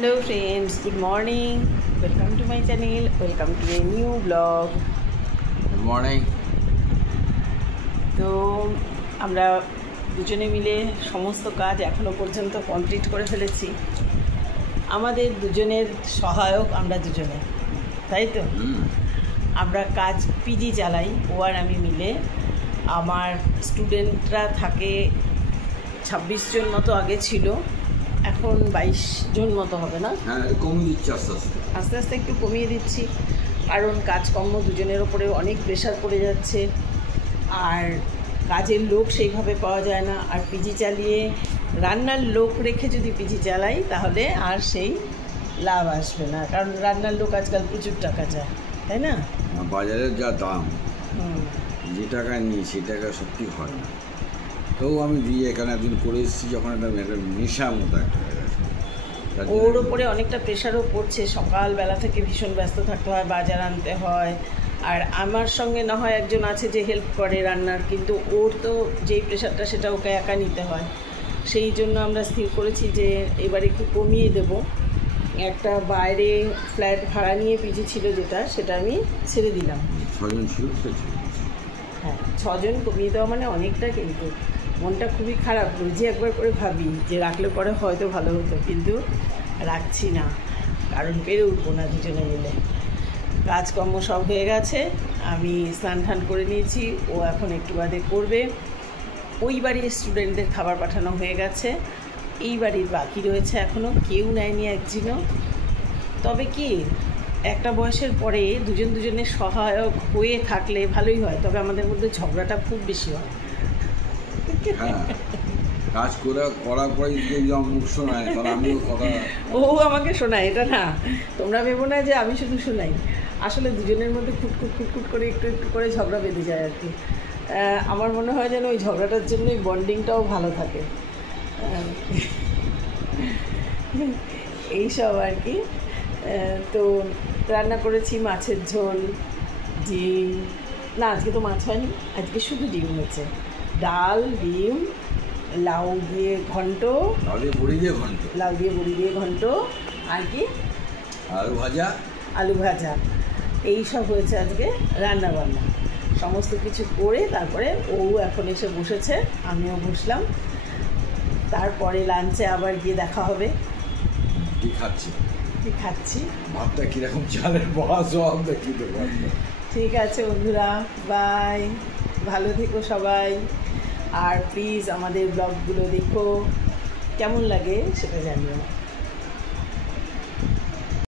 Hello friends, good morning. Welcome to my channel. Welcome to a new vlog. Good morning. তো আমরা দুজনে মিলে সমস্ত কাজ এখনো পর্যন্ত কমপ্লিট করে ফেলেছি। আমাদের দুজনের সহায়ক আমরা দুজনে, তাই তো? আমরা কাজ পিজি চালাই, ও আর আমি মিলে। আমার স্টুডেন্টরা থাকে 26 জন মতো, আগে ছিল, এখন 22 জন মতো হবে না? হ্যাঁ, কমিয়ে দিচ্ছি আস্তে আস্তে আস্তে আস্তে একটু কমিয়ে দিচ্ছি, কারণ কাজকর্ম দুজনের ওপরে অনেক প্রেশার পড়ে যাচ্ছে, আর কাজের লোক সেইভাবে পাওয়া যায় না। আর পিজি চালিয়ে রান্নার লোক রেখে যদি পিজি চালাই তাহলে আর সেই লাভ আসবে না, কারণ রান্নার লোক আজকাল প্রচুর টাকা চায়, তাই না? বাজারের যা দাম, যে টাকায় নিই সে টাকা সত্যি হয় না। তবু আমি দিয়ে এখানে একদিন করে এসেছি, যখন একটা নেশার মতো একটা হয়ে গেছে। ওর ওপরে অনেকটা প্রেশারও পড়ছে, সকালবেলা থেকে ভীষণ ব্যস্ত থাকতে হয়, বাজার আনতে হয়। আর আমার সঙ্গে না হয় একজন আছে যে হেল্প করে রান্নার, কিন্তু ওর তো যেই প্রেশারটা সেটা ওকে একা নিতে হয়। সেই জন্য আমরা স্থির করেছি যে এবার একটু কমিয়ে দেব। একটা বাইরে ফ্ল্যাট ভাড়া নিয়ে পিজি ছিল যেটা, সেটা আমি ছেড়ে দিলাম। 6 জন ছিল, হ্যাঁ, 6 জন কমিয়ে দেওয়া মানে অনেকটা, কিন্তু মনটা খুবই খারাপ। রোজই একবার করে ভাবি যে রাখলে পরে হয়তো ভালো হতো, কিন্তু রাখছি না, কারণ পেরে উঠবো না দুজনে মিলে। কাজকর্ম সব হয়ে গেছে, আমি স্নান টান করে নিয়েছি, ও এখন একটু বাদে করবে। ওই বাড়ির স্টুডেন্টদের খাবার পাঠানো হয়ে গেছে, এই বাড়ির বাকি রয়েছে, এখনও কেউ নেয়নি একদিনও। তবে কি, একটা বয়সের পরে দুজন দুজনের সহায়ক হয়ে থাকলে ভালোই হয়, তবে আমাদের মধ্যে ঝগড়াটা খুব বেশি হয়। হ্যাঁ, কাজ করার পরে যদি আমার মুখ শোনায়, তাহলে আমিও কথা ও আমাকে শোনায়, এটা না, তোমরা ভেবো না যে আমি শুধু শোনাই। আসলে দুজনের মধ্যে খুটখুট করে একটু একটু করে ঝগড়া বেঁধে যায় আর কি। আমার মনে হয় যেন ওই ঝগড়াটার জন্যই বন্ডিংটাও ভালো থাকে, এইসব আর কি। তো রান্না করেছি মাছের ঝোল, ডিম, না আজকে তো মাছ হয়নি, আজকে শুধু ডিম হয়েছে, ডাল, ডিম, লাউ দিয়ে ঘন্ট, লাউ দিয়ে বড়ি দিয়ে ঘন্ট, আর কি আলু ভাজা, এই সব হয়েছে আজকে রান্না বান্না। সমস্ত কিছু করে তারপরে ও এখন এসে বসেছে, আমিও বসলাম। তারপরে লাঞ্চে আবার গিয়ে দেখা হবে। কি খাচ্ছি ভাতটা কীরকম চালের বড়া সব দেখিতে পারবো। ঠিক আছে বন্ধুরা, বাই, ভালো থেকো সবাই। আর প্লিজ আমাদের ব্লগগুলো দেখো, কেমন লাগে সেটা জানিও।